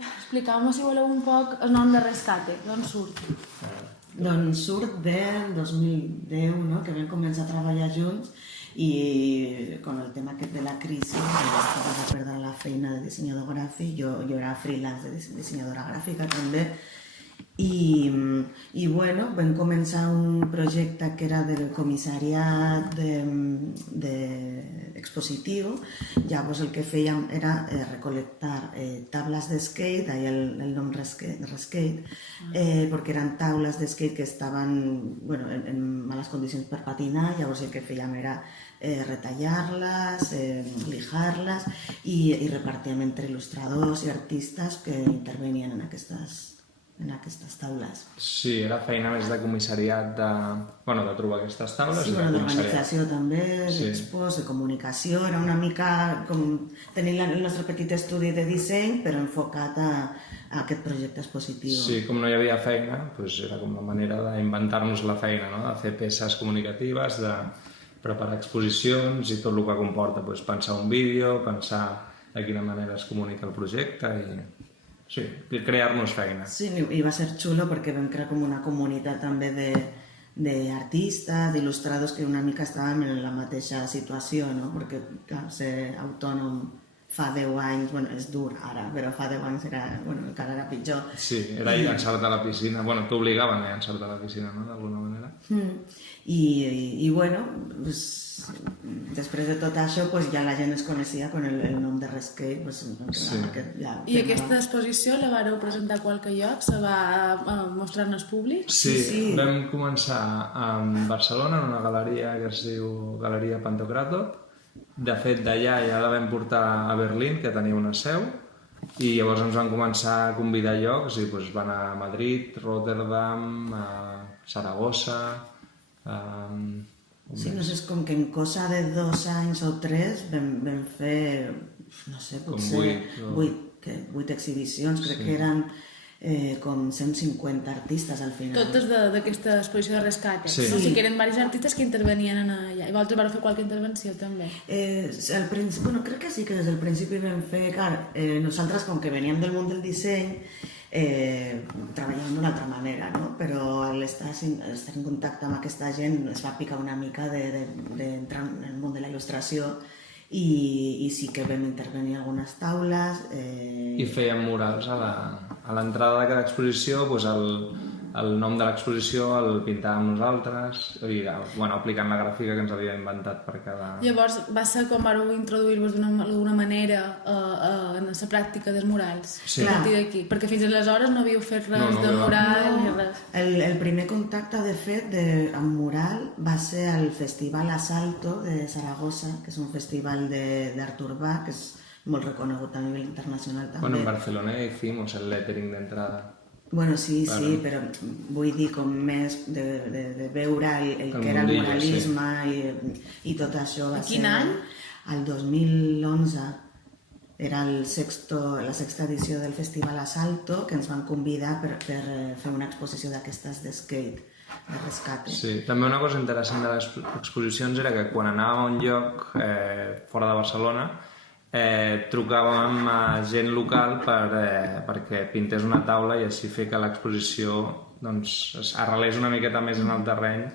Explicau-me, si voleu, un poc el nom de Rescate, d'on surt? Doncs surt del 2010, no? Que vam començar a treballar junts i con el tema aquest de la crisi estava perdent la feina de dissenyador gràfic, jo era freelance de dissenyadora gràfica també i bueno, vam començar un projecte que era del comissariat expositiu. Llavors el que fèiem era recol·lectar taules de skate, d'ahí el nom Rescate, perquè eren taules de skate que estaven en males condicions per patinar. Llavors el que fèiem era retallar-les, lijar-les i repartíem entre il·lustradors i artistes que intervenien en aquestes taules. Sí, era feina més de comissariat, de trobar aquestes taules. Sí, d'organització també, d'expos, de comunicació. Era una mica com tenir el nostre petit estudi de disseny, però enfocat a aquest projecte expositiu. Sí, com no hi havia feina, era com la manera d'inventar-nos la feina, de fer peces comunicatives, de preparar exposicions i tot el que comporta pensar un vídeo, pensar de quina manera es comunica el projecte i... Sí, crear-nos feina. Sí, i va ser xulo perquè vam crear com una comunitat també d'artistes, d'il·lustradors que una mica estàvem en la mateixa situació, no? Perquè, clar, ser autònom fa 10 anys, és dur ara, però fa 10 anys encara era pitjor. Sí, era llançar-te a la piscina, t'obligaven a llançar-te a la piscina, no?, d'alguna manera. I bueno, després de tot això ja la gent es coneixia amb el nom de Rescate. I aquesta exposició la vareu presentar a qualque lloc? Se va mostrar en el públic? Sí, vam començar a Barcelona en una galeria que es diu Galeria Pantocrator. De fet, d'allà ja la vam portar a Berlín, que tenia una seu, i llavors ens van començar a convidar a llocs i van anar a Madrid, Rotterdam, a Saragossa... Sí, no sé, és com que en cosa de 2 anys o 3 vam fer, no sé, potser 8 exhibicions, crec que eren com 150 artistes al final. Totes d'aquesta exposició de Rescate? Sí. O sigui que eren diversos artistes que intervenien allà. I vosaltres vareu fer qualque intervenció també? Crec que sí, que des del principi vam fer... Nosaltres, com que veníem del món del disseny, treballàvem d'una altra manera, no? Però al estar en contacte amb aquesta gent es va picar una mica d'entrar en el món de la il·lustració i sí que vam intervenir algunes taules. I fèiem murals a l'entrada de cada exposició, el nom de l'exposició el pintàvem nosaltres, aplicant la gràfica que ens havia inventat per cada... Llavors va ser com vareu introduir-vos d'alguna manera en la pràctica dels murals, a partir d'aquí, perquè fins aleshores no havíeu fet res de mural ni res. El primer contacte, de fet, amb mural va ser al Festival Asalto de Saragossa, que és un festival d'art urbà, que és molt reconegut a nivell internacional també. En Barcelona hicimos el lettering d'entrada. Bueno, sí, però vull dir com més de veure el que era el muralisme i tot això. Quin any? El 2011 era la sexta edició del Festival Asalto, que ens van convidar per fer una exposició d'aquestes de skate, de Rescate. Sí, també una cosa interessant de les exposicions era que quan anàvem a un lloc fora de Barcelona trucàvem a gent local perquè pintés una taula i així fer que l'exposició es arrelés una miqueta més en el terreny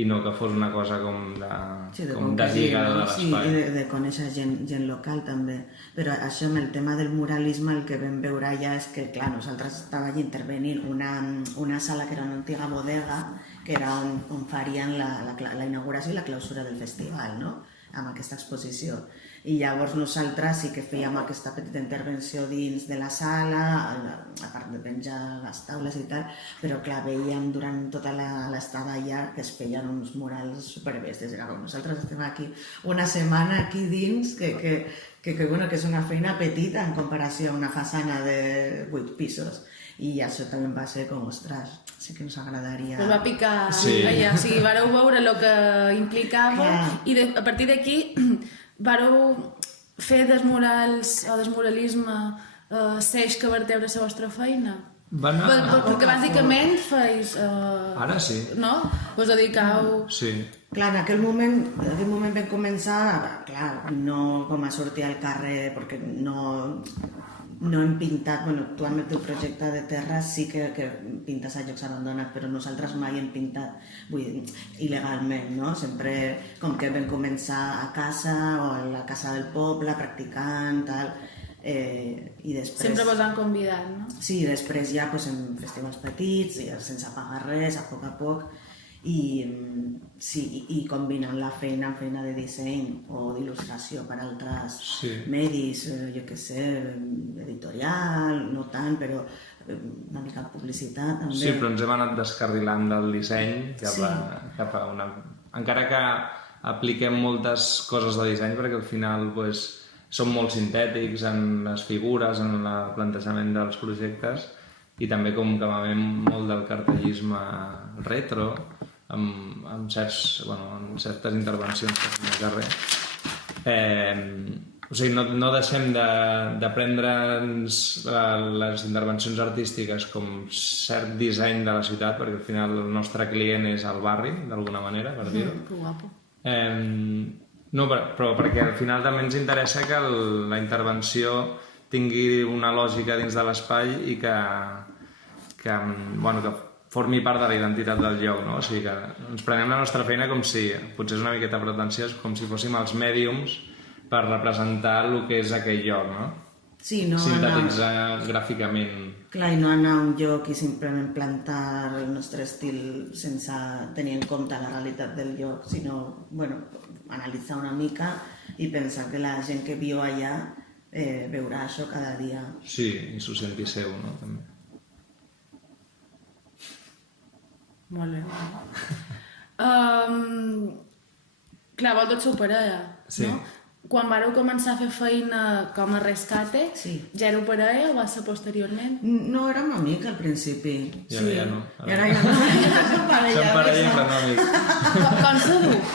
i no que fos una cosa com deslligada de l'espai. Sí, i de conèixer gent local també. Però això, amb el tema del muralisme, el que vam veure ja és que, clar, nosaltres estava allà intervenint una sala que era una antiga bodega, que era on farien la inauguració i la clausura del festival, no?, amb aquesta exposició. I llavors nosaltres sí que fèiem aquesta petita intervenció dins de la sala, a part de penjar les taules i tal, però clar, veiem durant tota l'estada allà que es feien uns murals superbestes. Era com, nosaltres estem aquí una setmana aquí dins, que és una feina petita en comparació a una façana de 8 pisos. I això també va ser com, ostres, sí que ens agradaria... Us va picar allà, o sigui, vareu veure el que implicava i a partir d'aquí vareu fer dels murals o del muralisme l'eix que vertebra la vostra feina? Perquè bàsicament feis... Ara sí. No? Us dedicau... Sí. Clar, en aquell moment vam començar, clar, no com a sortir al carrer, perquè no no hem pintat, bueno, tu amb el teu projecte de terra sí que pintes a llocs abandonats, però nosaltres mai hem pintat, vull dir, il·legalment, no? Sempre com que vam començar a casa o a la casa del poble, practicant, tal, i després... Sempre vos han convidat, no? Sí, després ja pues, en festivals petits, ja sense pagar res, a poc, i combinant la feina amb feina de disseny o d'il·lustració per altres medis, jo què sé, editorial, no tant, però una mica de publicitat també. Sí, però ens hem anat descarrilant del disseny cap a una... Encara que apliquem moltes coses de disseny, perquè al final som molt sintètics en les figures, en el plantejament dels projectes, i també com que m'amem molt del cartellisme retro, amb certes intervencions que són de carrer. O sigui, no deixem de prendre'ns les intervencions artístiques com cert disseny de la ciutat, perquè al final el nostre client és el barri, d'alguna manera, per dir-ho. Que guapo. No, però perquè al final també ens interessa que la intervenció tingui una lògica dins de l'espai i que formi part de la identitat del lloc, no? O sigui que ens prenem la nostra feina com si, potser és una miqueta pretensiós, com si fóssim els mèdiums per representar el que és aquell lloc, no? Sí, no sintetitzar gràficament. Clar, i no anar a un lloc i simplement plantar el nostre estil sense tenir en compte la realitat del lloc, sinó, analitzar una mica i pensar que la gent que viu allà veurà això cada dia. Sí, i s'ho senti seu, no? També. Molt bé. Clar, vosaltres sou parella, no? Quan vareu començar a fer feina com a rescate, ja éreu parella o va ser posteriorment? No, érem amics al principi. I ara ja no. I ara ja no. Som parella però no amics.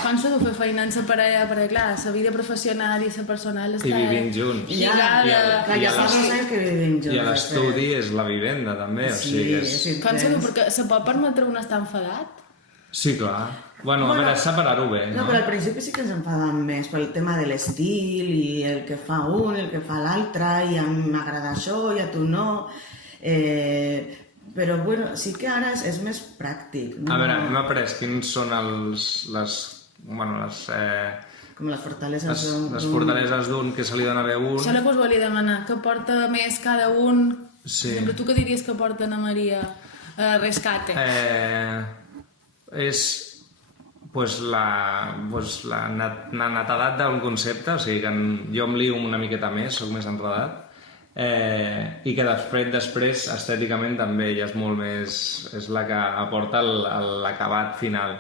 Com s'ha de fer feina en sa parella? Perquè clar, la vida professional i la personal està... I vivim junts. I a l'estudi és la vivenda també. Com s'ha de... Perquè se pot permetre un estar enfadat? Sí, clar. A veure, separar-ho bé, no? No, però al principi sí que ens enfadàvem més pel tema de l'estil i el que fa un, el que fa l'altre, i m'agrada això i a tu no. Però, sí que ara és més pràctic. A veure, hem après quins són com les fortaleses d'un... Les fortaleses d'un, que se li dona bé a un... Això que us volia demanar, què porta més cada un? Sí. Per tu què diries que porta Ana Maria Rescate? És la netedat d'un concepte, o sigui que jo em lio una miqueta més, soc més enredat, i que després estèticament també ja és molt més... és la que aporta l'acabat final.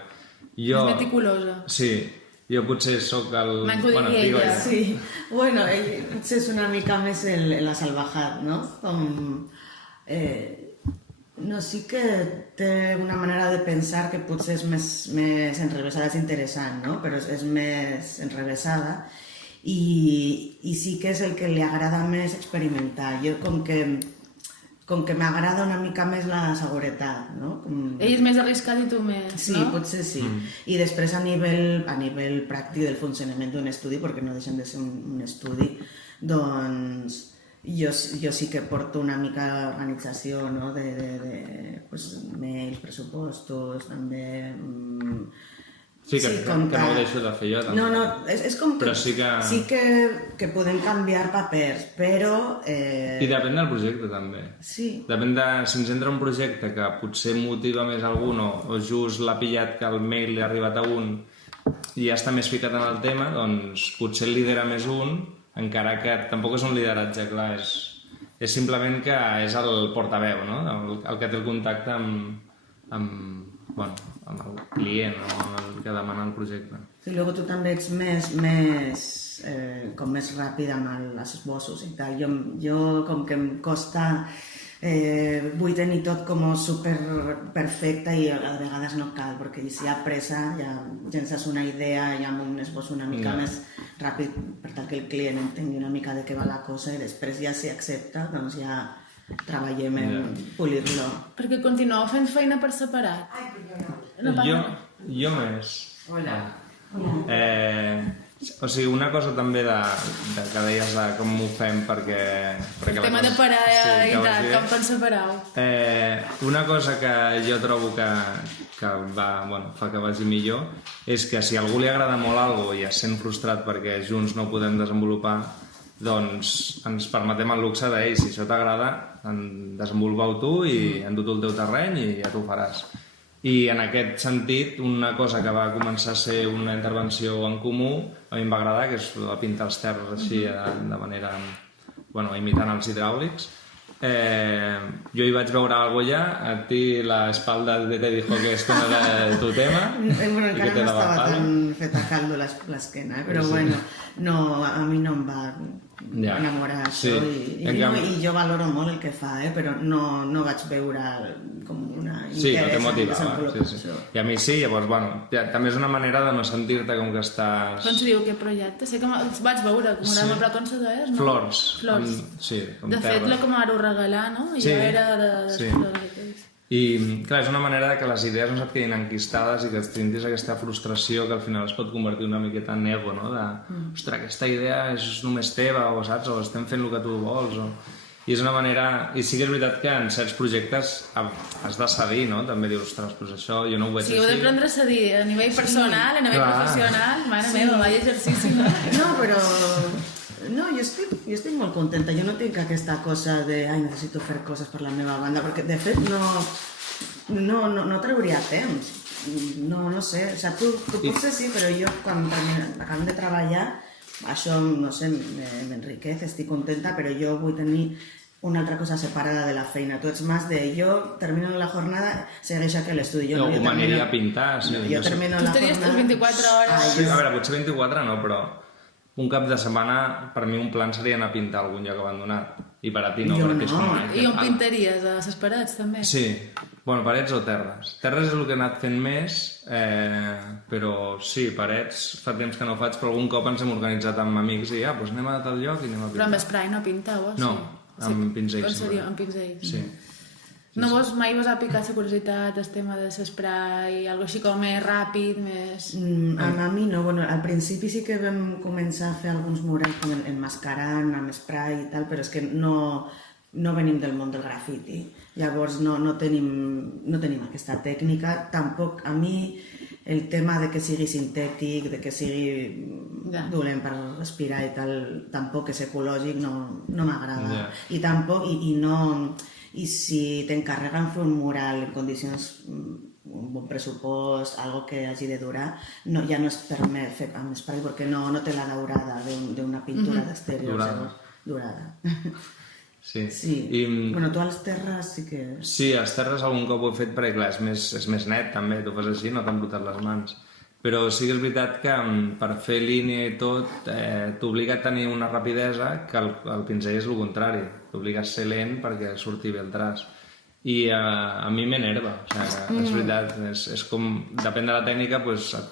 És meticulosa. Sí, jo potser sóc el... Manco diria ella. Sí, ell potser és una mica més la salvajat, no? No, sí que té una manera de pensar que potser és més enrevessada, és interessant, no? Però és més enrevessada i sí que és el que li agrada més experimentar. Jo com que m'agrada una mica més la seguretat, no? Ell és més arriscat i tu més, sí, no? Sí, potser sí. I després a nivell pràctic del funcionament d'un estudi, perquè no deixem de ser un estudi, doncs... Jo sí que porto una mica d'organització, no? Mails, pressupostos, també... Sí, que no ho deixo de fer jo, també. No, és com que... Però sí que podem canviar papers, però... I depèn del projecte, també. Sí. Depèn de si ens entra un projecte que potser motiva més algun o just l'ha pillat que el mail li ha arribat a un i ja està més ficat en el tema, doncs potser el lidera més un, encara que tampoc és un lideratge, clar, és simplement que és el portaveu, no? El que té el contacte amb el client o el que demana el projecte. Sí, després tu també ets més ràpid amb els esbossos i tal. Jo com que em costa... vull tenir tot com super perfecte i a vegades no cal, perquè si hi ha pressa ja llences una idea i amb un esbós una mica més ràpid per tal que el client entengui una mica de què va la cosa i després ja si accepta doncs ja treballem en polir-lo. Perquè continueu fent feina per separat? Jo més. Hola. O sigui, una cosa també que deies de com ho fem perquè... El tema de parar i tal, com te'n separau. Una cosa que jo trobo que fa que vagi millor és que si a algú li agrada molt alguna i es sent frustrat perquè junts no ho podem desenvolupar, doncs ens permetem el luxe de, si això t'agrada, desenvolupau tu i endur tu el teu terreny i ja t'ho faràs. I en aquest sentit, una cosa que va començar a ser una intervenció en comú, a mi em va agradar, que és la pintar els terres així de manera, imitant els hidràulics. Jo hi vaig veure alguna cosa allà, a ti la espalda te dijo que esto no era tu tema. Bueno, encara no estava tan feta caldo l'esquena, però bueno, no, a mi no em va enamorar això i jo valoro molt el que fa, però no vaig veure com una interès. Sí, no te motivava. I a mi sí, llavors, també és una manera de no sentir-te com que estàs... Com se diu aquest projecte? Sé que vaig veure, com era molt, però com se deies, no? Flors. Sí, com terra. De fet, la com ara ho regalar, no? I jo era de... I, clar, és una manera que les idees no se't quedin enquistades i que sentis aquesta frustració que al final es pot convertir una miqueta en ego, no? Ostres, aquesta idea és només teva, o saps? O estem fent el que tu vols, I és una manera... I sí que és veritat que en certs projectes has de cedir, no? També dius, ostres, doncs això jo no ho veig així. Sí, heu d'aprendre a cedir a nivell personal, a nivell professional. Mare meva, vaya exercici. No, però... No, jo estic molt contenta. Jo no tinc aquesta cosa de necessito fer coses per la meva banda, perquè de fet no trauria temps. No sé, o sigui, tu potser sí, però jo quan acabem de treballar, això, no sé, m'enriquece, estic contenta, però jo vull tenir una altra cosa separada de la feina. Tu ets més de jo termino la jornada, segueixo aquí a l'estudi. Jo m'aniria a pintar. Jo termino la jornada... Tu tenies 24 hores. Sí, a veure, potser 24 no, però... Un cap de setmana, per mi un plan seria anar a pintar algun lloc abandonat. I per a ti no, perquè és com... I on pintaries? A les parets, també? Sí. Bueno, parets o terres. Terres és el que he anat fent més, però sí, parets fa temps que no faig, però algun cop ens hem organitzat amb amics i doncs anem a tal lloc i anem a pintar. Però amb spray no pinteu, o sí? No, amb pinzells. Amb pinzells. Sí. No mai vos ha picat la curiositat el tema de l'esprai, algo així com més ràpid, més... A mi no, bueno, al principi sí que vam començar a fer alguns murals com enmascarant, amb esprai i tal, però és que no venim del món del grafiti, llavors no tenim aquesta tècnica, tampoc a mi el tema de que sigui sintètic, de que sigui dolent per respirar i tal, tampoc és ecològic, no m'agrada, i tampoc, i si t'encarreguen fer un mural en condicions, un bon pressupost, algo que hagi de durar, ja no es permet fer amb spray perquè no té la daurada d'una pintura d'exterior. Durada. Sí. Bueno, tu a les terres sí que... Sí, a les terres algun cop ho he fet perquè, clar, és més net també, tu fas així, no t'han brutat les mans. Però sí que és veritat que per fer línia i tot t'obliga a tenir una rapidesa que el pinzell és el contrari. T'obliga a ser lent perquè surti bé el traç. I a mi m'enerva. O sigui, és veritat, és com... Depèn de la tècnica, doncs et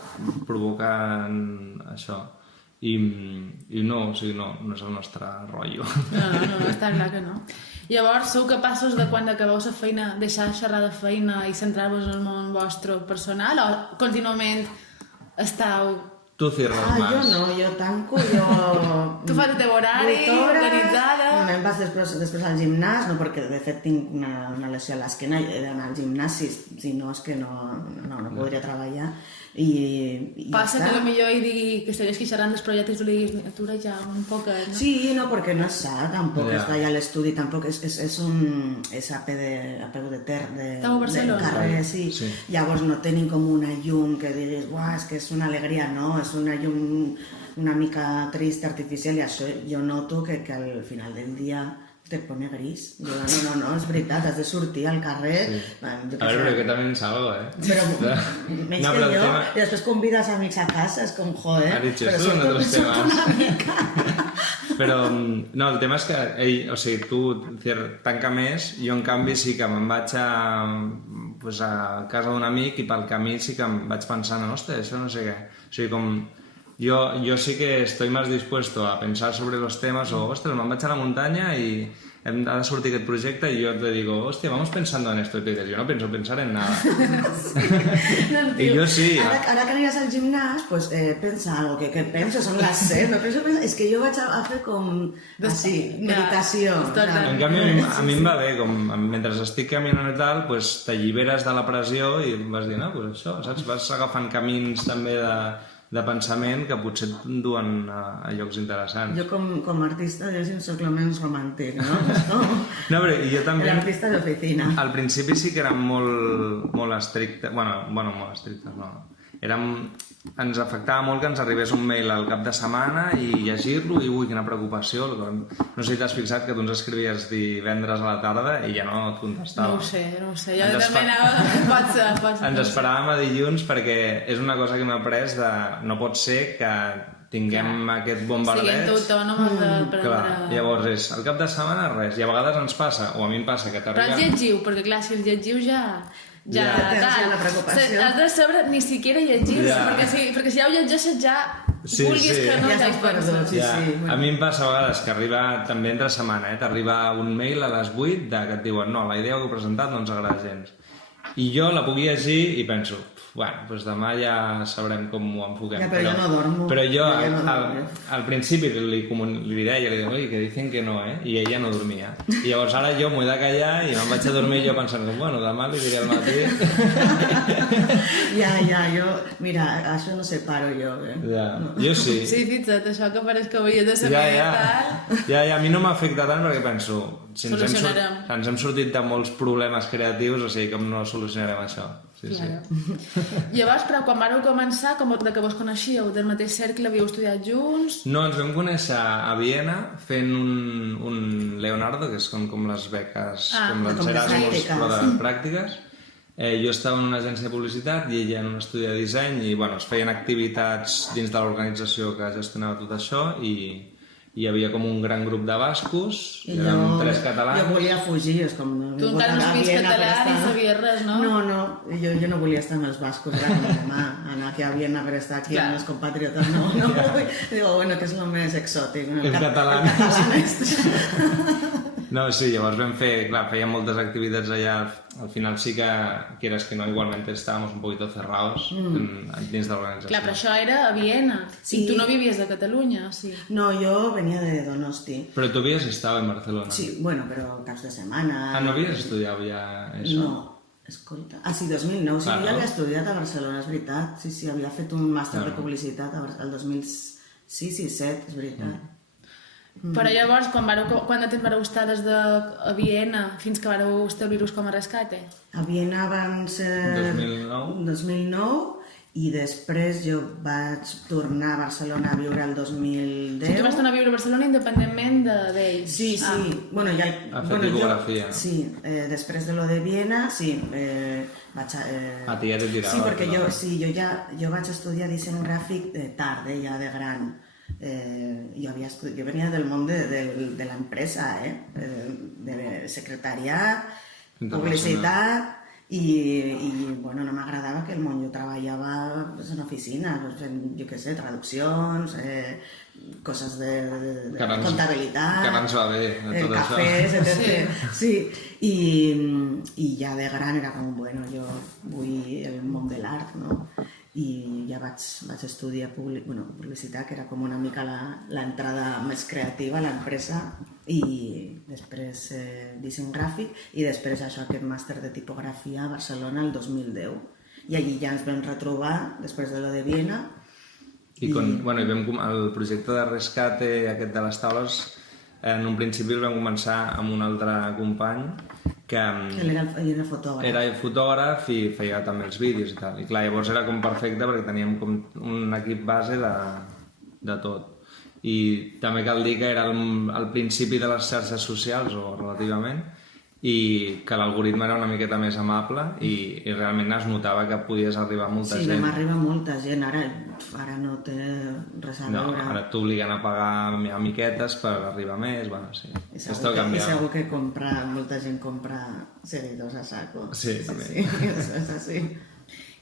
provoca això. I no, o sigui, no és el nostre rotllo. No, està clar que no. Llavors, sou capaços de quan acabeu la feina deixar de xerrar de feina i centrar-vos en el món vostre personal o contínuament estàu... Tu cierres más. Jo no, jo tanco, Tu fas el teu horari, organitzada... Me'n vas després al gimnàs, no perquè de fet tinc una lesió a l'esquena i he d'anar al gimnàs, si no és que no podria treballar. I passa que potser ell digui que estaries queixarant dels projectes i li diguis atura ja un poquet, no? Sí, no, perquè no és sa, tampoc està allà a l'estudi, tampoc és a peu de terra, de carrer, sí. Llavors no tenim com una llum que diguis, uah, és que és una alegria, no, és una llum una mica trista, artificial, i això jo noto que al final del dia te pone gris. No, és veritat, has de sortir al carrer... A veure, però que també en salgo, Però menys que jo, i després convides amics a casa, és com, joder... Ha dit això, un dels temes. Però, no, el tema és que ell, o sigui, tu tanca més, jo en canvi sí que me'n vaig a casa d'un amic i pel camí sí que em vaig pensant, hòstia, això no sé què. O sigui, com... yo sí que estoy más dispuesto a pensar sobre los temas o, ostras, me'n vaig a la muntanya y ha de sortir aquest projecte y yo te digo, hostia, vamos pensando en esto. Y tú dices, yo no pienso pensar en nada. Y yo sí. Ara que aniràs al gimnàs, pues, pensa algo, que penso, són les 7, no penso, és que jo vaig a fer com, així, meditació. En canvi, a mi em va bé, com mentre estic caminant i tal, pues, t'alliberes de la pressió i vas dir, no, pues això, saps? Vas agafant camins també de pensament que potser et duen a llocs interessants. Jo com a artista, jo sí soc el menys romàntic, no? No, però jo també... L'artista d'oficina. Al principi sí que érem molt estrictes, bueno, molt estrictes, no. Ens afectava molt que ens arribés un mail al cap de setmana i llegir-lo i ui, quina preocupació. No sé si t'has fixat que tu ens escrivies divendres a la tarda i ja no et contestava. No ho sé, jo també anava... Pot ser. Ens esperàvem a dilluns perquè és una cosa que m'he après de... No pot ser que tinguem aquest bombardeig. Siguem autònomes de prendre... Clar, llavors és, al cap de setmana res, i a vegades ens passa, o a mi em passa, que t'arriba... Però els llegiu, perquè clar, si els llegiu ja la preocupació. Has de saber ni siquiera llegir, perquè si ja ho llegeixes ja vulguis que no ja has perdut. Sí. A mi em passa a vegades que arriba, també entre setmana, t'arriba un mail a les 8 que et diuen no, la idea que heu presentat no ens agrada gens. I jo la puc llegir i penso, bueno, doncs demà ja sabrem com ho enfoquem. Ja, però jo no dormo. Però jo al principi li deia, oi, que dicen que no, i ella no dormia. I llavors ara jo m'ho he de callar i me'n vaig a dormir jo pensant, bueno, demà li diré al matí. Jo, mira, això no separo jo, Ja, jo sí. Sí, fixa't, això que pareix que hauria de saber tal. Ja, a mi no m'afecta tant perquè penso, si solucionarem. ens hem sortit de molts problemes creatius, o sigui, com no solucionarem això. Sí. Llavors, però quan vareu començar, de que vos coneixíeu, del mateix cercle, havíeu estudiat junts? No, ens vam conèixer a Viena fent un Leonardo, que són com les beques, com les Erasmus, però de pràctiques. Jo estava en una agència de publicitat i ella en un estudi de disseny i es feien activitats dins de l'organització que gestionava tot això i hi havia com un gran grup de bascos, érem 3 catalans. Jo volia fugir, és com... Tu encara no sabies català ni sabies res, no? No, jo no volia estar amb els bascos, era com anar aquí a Viena per estar aquí amb els compatriotes, no. Digo, bueno, que és el més exòtic. El català. No, sí, llavors vam fer, clar, fèiem moltes activitats allà, al final sí que, quieras que no, igualmente estábamos un poquito cerrados dins de l'organització. Clar, però això era a Viena, i tu no vivies a Catalunya, sí. No, jo venia de Donosti. Però tu havies estat en Barcelona. Sí, bueno, però caps de setmana... no havies estudiat ja això? No, escolta... Sí, 2009, sí, jo ja havia estudiat a Barcelona, és veritat. Sí, havia fet un màster de publicitat el 2006-2007, és veritat. Però llavors, quant de temps vareu estar des de Viena fins que vareu establir-vos com a rescate? A Viena van ser... 2009 i després jo vaig tornar a Barcelona a viure el 2010. Si tu vas tornar a viure a Barcelona independentment d'ells? Sí. Bueno, ja... A fer tipografia. Sí, després de lo de Viena, sí, vaig a... A ti ja t'he tirat. Sí, perquè jo vaig estudiar disseny gràfic tard, ja de gran. Jo venia del món de l'empresa, de secretariat, publicitat, i bueno, no m'agradava que el món. Jo treballava en oficina, jo què sé, traduccions, coses de comptabilitat, que no ens va bé, tot cafès, això. etc. Sí, i ja de gran era com, bueno, jo vull el món de l'art, no? I ja vaig estudiar publicitat, que era com una mica l'entrada més creativa a l'empresa, i després disseny gràfic, i després aquest màster de tipografia a Barcelona el 2010. I allí ja ens vam retrobar, després de lo de Viena. I el projecte de rescate aquest de les taules, en un principi el vam començar amb un altre company que ell era fotògraf. Era fotògraf i feia també els vídeos i tal. I clar, llavors era com perfecte perquè teníem com un equip base de tot. I també cal dir que era al principi de les xarxes socials, o relativament, i que l'algoritme era una miqueta més amable i realment es notava que podies arribar a molta gent. Sí, vam arribar a molta gent, ara no té res a veure. No, ara t'obliguen a pagar miquetes per arribar més, bueno, sí. I segur que molta gent compra seguidors a saco. Sí, també. Sí, és així.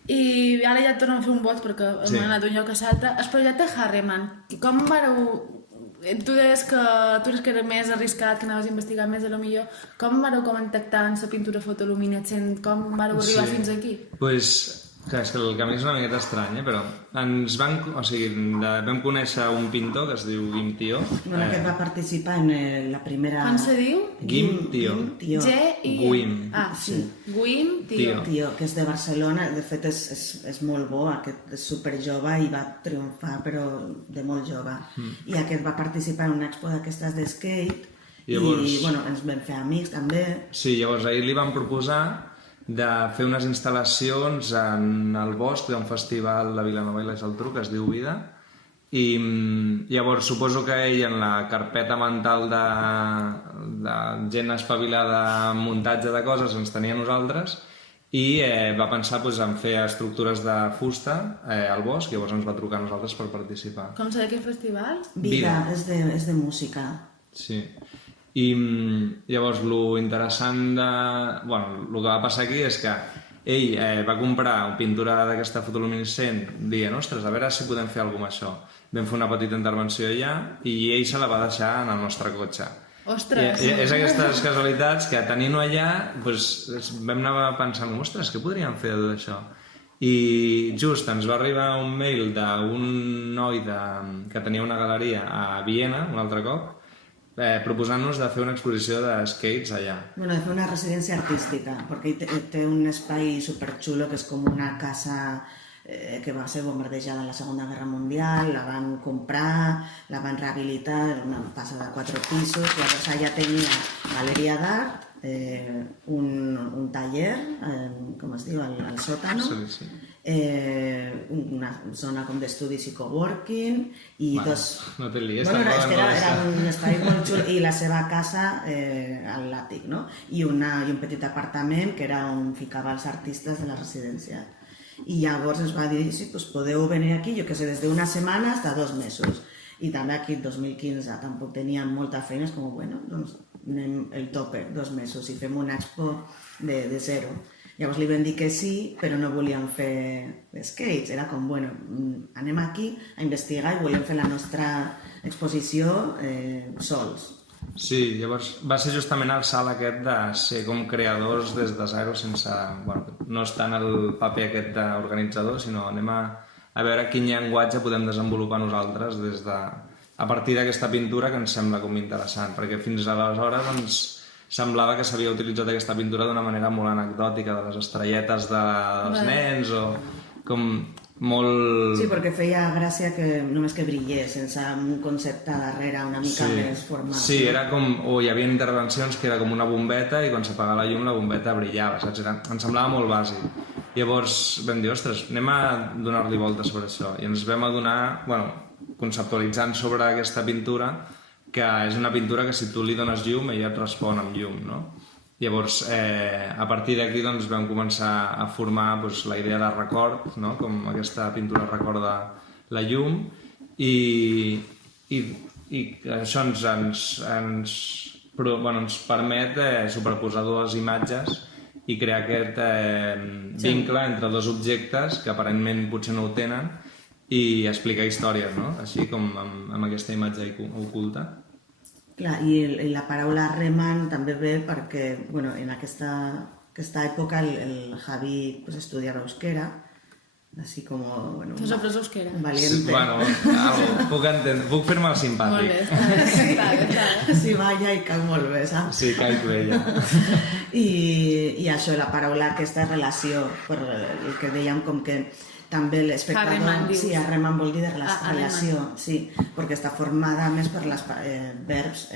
I ara ja tornem a fer un vot perquè hem anat d'un lloc a l'altre. El projecte Harriman, com vareu... Tu deies que tu eres que era més arriscat, que anaves a investigar més a lo millor. Com vareu contactar en la pintura fotoluminescent? Com vareu arribar fins aquí? Pues, clar, és que el camí és una miqueta estrany, però ens van... O sigui, vam conèixer un pintor que es diu Guim Tio. Bueno, aquest va participar en la primera... Com se diu? Guim Tio. Guim. Ah, sí. Guim Tio. Tio, que és de Barcelona, de fet és molt bo, aquest és superjove i va triomfar, però de molt jove. I aquest va participar en una expo d'aquestes de skate i bueno, ens vam fer amics també. Sí, llavors ahir li van proposar de fer unes instal·lacions en el bosc d'un festival de Vilanova i la Geltrú que es diu Vida, i llavors suposo que ell en la carpeta mental de gent espavilada en muntatge de coses ens tenia a nosaltres i va pensar en fer estructures de fusta al bosc, llavors ens va trucar a nosaltres per participar. Com se diu aquest festival? Vida, és de música. Sí. I llavors lo interessant bueno, el que va passar aquí és que ell va comprar pintura d'aquesta fotoluminescent dient, ostres, a veure si podem fer alguna cosa amb això. Vam fer una petita intervenció allà i ell se la va deixar en el nostre cotxe. Ostres! És aquestes casualitats que tenint-ho allà vam anar pensant, ostres, què podríem fer de tot això? I just ens va arribar un mail d'un noi que tenia una galeria a Viena, un altre cop, proposant-nos de fer una exposició de skates allà. Bueno, de fer una residència artística, perquè té un espai superxulo que és com una casa que va ser bombardejada en la Segona Guerra Mundial, la van comprar, la van rehabilitar, una casa de 4 pisos, llavors allà tenia galeria d'art, un taller, com es diu, al sòtano, Sí. Una zona com d'estudis i coworking i dos... No té lies. Bueno, és que era un espai molt xulo i la seva casa a l'àtic, no? I un petit apartament que era on ficava els artistes de la residència. I llavors ens va dir, sí, pues podeu venir aquí, jo que sé, des d'una setmana fins a 2 mesos. I també aquí el 2015 tampoc teníem molta feina, és com, bueno, doncs anem el tope, 2 mesos i fem una expo de zero. Llavors li vam dir que sí, però no volíem fer skates. Era com, bueno, anem aquí a investigar i volem fer la nostra exposició sols. Sí, llavors va ser justament el salt aquest de ser com creadors des de zero sense... Bueno, no estar en el paper aquest d'organitzador, sinó anem a veure quin llenguatge podem desenvolupar nosaltres des de... a partir d'aquesta pintura que ens sembla com interessant, perquè fins aleshores doncs, semblava que s'havia utilitzat aquesta pintura d'una manera molt anecdòtica, de les estrelletes dels nens, o com molt... Sí, perquè feia gràcia que només que brillés, sense un concepte darrere una mica més formal. Sí, era com... O hi havia intervencions que era com una bombeta i quan s'apagava la llum la bombeta brillava, saps? Ens semblava molt bàsic. Llavors vam dir, ostres, anem a donar-li voltes sobre això. I ens vam adonar, bueno, conceptualitzant sobre aquesta pintura, que és una pintura que si tu li dones llum ella et respon amb llum, no? Llavors, a partir d'aquí doncs, vam començar a formar la idea de record, no? Com aquesta pintura recorda la llum, i això ens permet superposar 2 imatges i crear aquest vincle entre 2 objectes que aparentment potser no ho tenen i explicar històries, no? Així com amb aquesta imatge oculta. Clar, i la paraula Reman també ve perquè, bueno, en aquesta època el Javi estudiava euskera, així com, bueno... Tu has après euskera? Un valiente. Sí, bueno, puc fer-me el simpàtic. Molt bé, està. Sí, vaja, i cau molt bé, saps? Sí, caic bé, ja. I això, la paraula, aquesta relació, per el que dèiem com que també l'espectador... Harreman, dius. Sí, Harreman vol dir de relació, sí, perquè està formada més per els verbs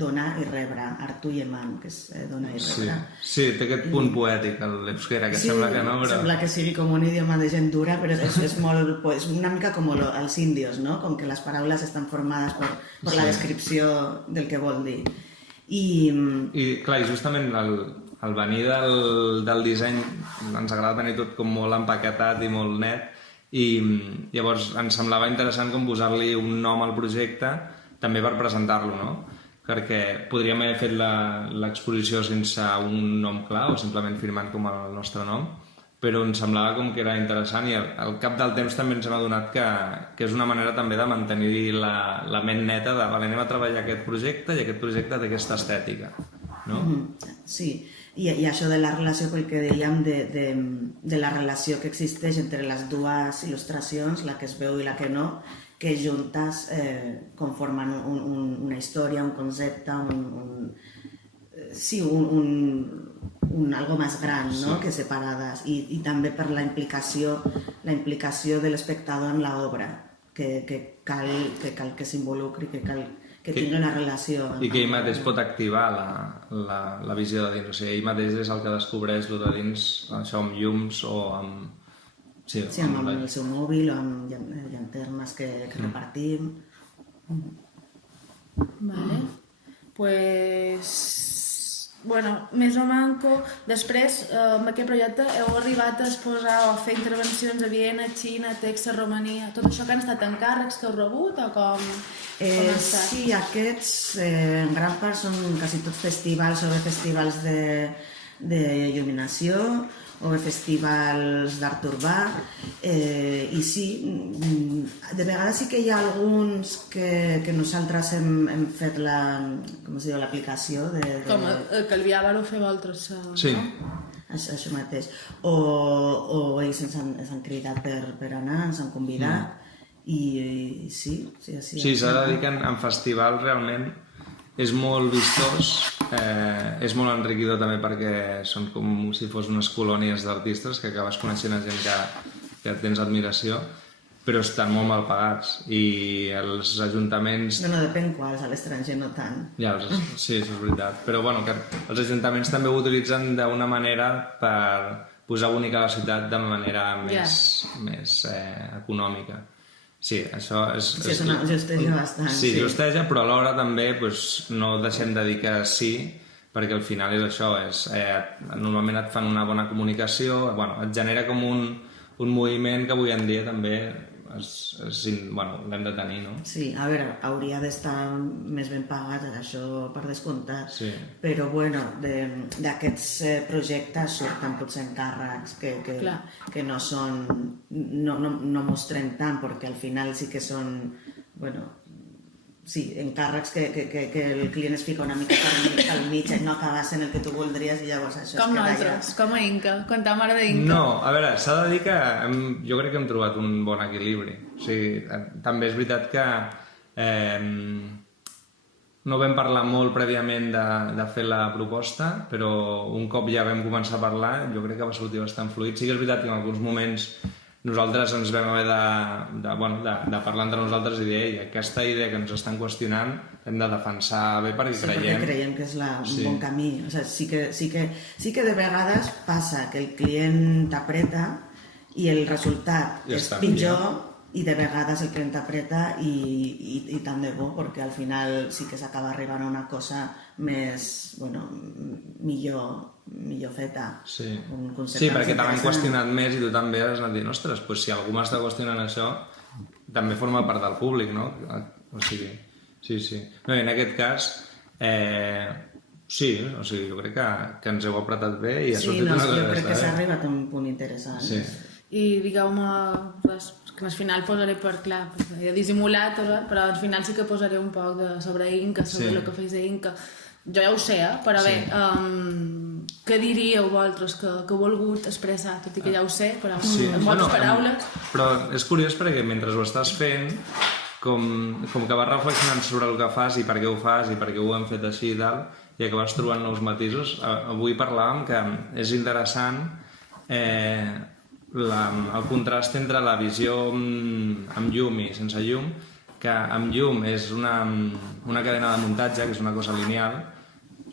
donar i rebre, hartu i eman, que és donar i rebre. Sí, té aquest punt poètic, l'euskera, que sembla que no, però... Sembla que sigui com un idioma de gent dura, però és molt, és una mica com els índios, no? Com que les paraules estan formades per la descripció del que vol dir. I clar, i justament el venir del disseny ens agrada tenir tot com molt empaquetat i molt net, i llavors ens semblava interessant com posar-li un nom al projecte també per presentar-lo, no? Perquè podríem haver fet l'exposició sense un nom clar o simplement firmant com el nostre nom, però em semblava com que era interessant i al cap del temps també ens hem adonat que és una manera també de mantenir la ment neta de vale, anem a treballar aquest projecte i aquest projecte té aquesta estètica, no? Sí, i això de la relació, pel que dèiem, de la relació que existeix entre les dues il·lustracions, la que es veu i la que no, que juntes conformen una història, un concepte, algo más gran, no? Que separades, i també per la implicació de l'espectador en l'obra, que cal que s'involucri, que cal que tingui una relació. I que ell mateix pot activar la visió de dins, o sigui, ell mateix és el que descobreix el de dins, això amb llums o amb... Sí, amb el seu mòbil o amb llanternes que repartim. Vale. Pues... Bueno, més o manco. Després, amb aquest projecte heu arribat a exposar o a fer intervencions a Viena, Xina, Texas, Romania... Tot això que han estat encàrrecs que heu rebut o com ha estat? Sí, aquests en gran part són quasi tots festivals o bé festivals d'il·luminació o bé festivals d'art urbà, i sí, de vegades sí que hi ha alguns que nosaltres hem fet l'aplicació Com que el Vià vareu fer vosaltres, Sí. no? Això mateix. O ells ens han cridat per anar, ens han convidat, i sí. Sí, s'ha de dir que en festivals realment és molt vistós, és molt enriquidor també perquè són com si fos unes colònies d'artistes que acabes coneixent a gent que tens admiració, però estan molt mal pagats i els ajuntaments... No, depèn quals, a l'estranger no tant. Ja, sí, això és veritat. Però bueno, que els ajuntaments també ho utilitzen d'una manera per posar bonica la ciutat de manera més econòmica. Sí, això és... Sí, justeja bastant. Sí, justeja, però alhora també no deixem de dir que sí, perquè al final és això, normalment et fan una bona comunicació, et genera com un moviment que avui en dia també l'hem de tenir, no? Sí, a veure, hauria d'estar més ben pagat, això per descomptat, sí. Però bueno, d'aquests projectes surten potser encàrrecs que no són, no mostren tant, perquè al final sí que són, sí, encàrrecs que el client es fica una mica al mig i no acaba sent el que tu voldries i llavors això com nosaltres, com a Inca, quanta mare d'Inca. No, a veure, s'ha de dir que jo crec que hem trobat un bon equilibri. O sigui, també és veritat que no vam parlar molt prèviament de fer la proposta, però un cop ja vam començar a parlar, jo crec que va sortir bastant fluid. Sí que és veritat que en alguns moments nosaltres ens vam haver de parlar entre nosaltres i dir aquesta idea que ens estan qüestionant hem de defensar bé perquè creiem que és un bon camí. O sigui, sí que de vegades passa que el client t'apreta i el resultat és pitjor i de vegades el client t'apreta i tant de bo, perquè al final sí que s'acaba arribant a una cosa més, millor feta. Sí, perquè t'han qüestionat més i tu també has anat dient, ostres, si algú m'està qüestionant això, també forma part del públic, no? O sigui, sí. No, i en aquest cas, sí, o sigui, jo crec que ens heu apretat bé i ha sortit una cosa jo crec que s'ha arribat a un punt interessant. Sí. I digueu-me, que al final posaré he dissimulat, però al final sí que posaré un poc sobre Inca, sobre el que feis a Inca. Jo ja ho sé, però bé, què diríeu vosaltres que heu volgut expressar? Tot i que ja ho sé, però en moltes paraules. Però és curiós perquè mentre ho estàs fent, com que vas reflexionant sobre el que fas i per què ho fas i per què ho hem fet així i tal, i que vas trobant nous matisos, avui parlàvem que és interessant el contrast entre la visió amb llum i sense llum, que amb llum és una cadena de muntatge, que és una cosa lineal,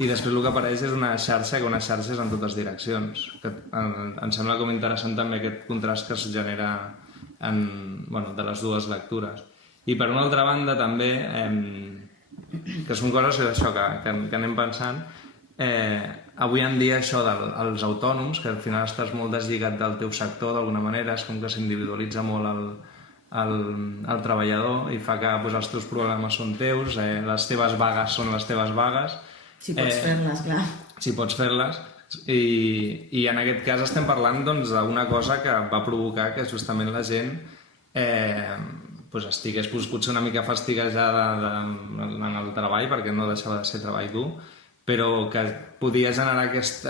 i després el que apareix és una xarxa, que una xarxa és en totes direccions. Em sembla com interessant també aquest contrast que es genera de les dues lectures. I per una altra banda també, que són coses que anem pensant, avui en dia això dels autònoms, que al final estàs molt deslligat del teu sector d'alguna manera, és com que s'individualitza molt el treballador i fa que els teus problemes són teus, les teves vagues són les teves vagues. Si pots fer-les, clar. Si pots fer-les. I en aquest cas estem parlant d'una cosa que va provocar que justament la gent estigués potser una mica fastiguejada en el treball, perquè no deixava de ser treball dur, però que podia generar aquest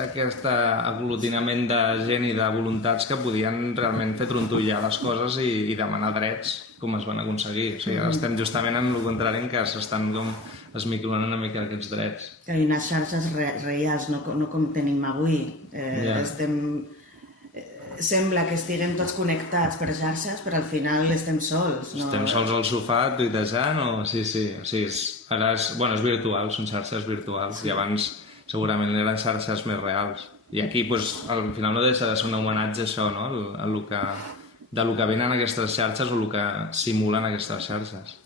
aglutinament de gent i de voluntats que podien realment fer trontollar les coses i demanar drets, com es van aconseguir. O sigui, ara estem justament en el contrari, en què s'estan com esmicolant una mica aquests drets. I unes xarxes reals, no com tenim avui. Sembla que estiguem tots connectats per xarxes, però al final estem sols. Estem sols al sofà, tuitejant, o... Sí. O sigui, ara és virtual, són xarxes virtuals, i abans segurament eren xarxes més reals. I aquí, al final no deixa de ser un homenatge a això, no? De lo que venen aquestes xarxes o el que simulen aquestes xarxes.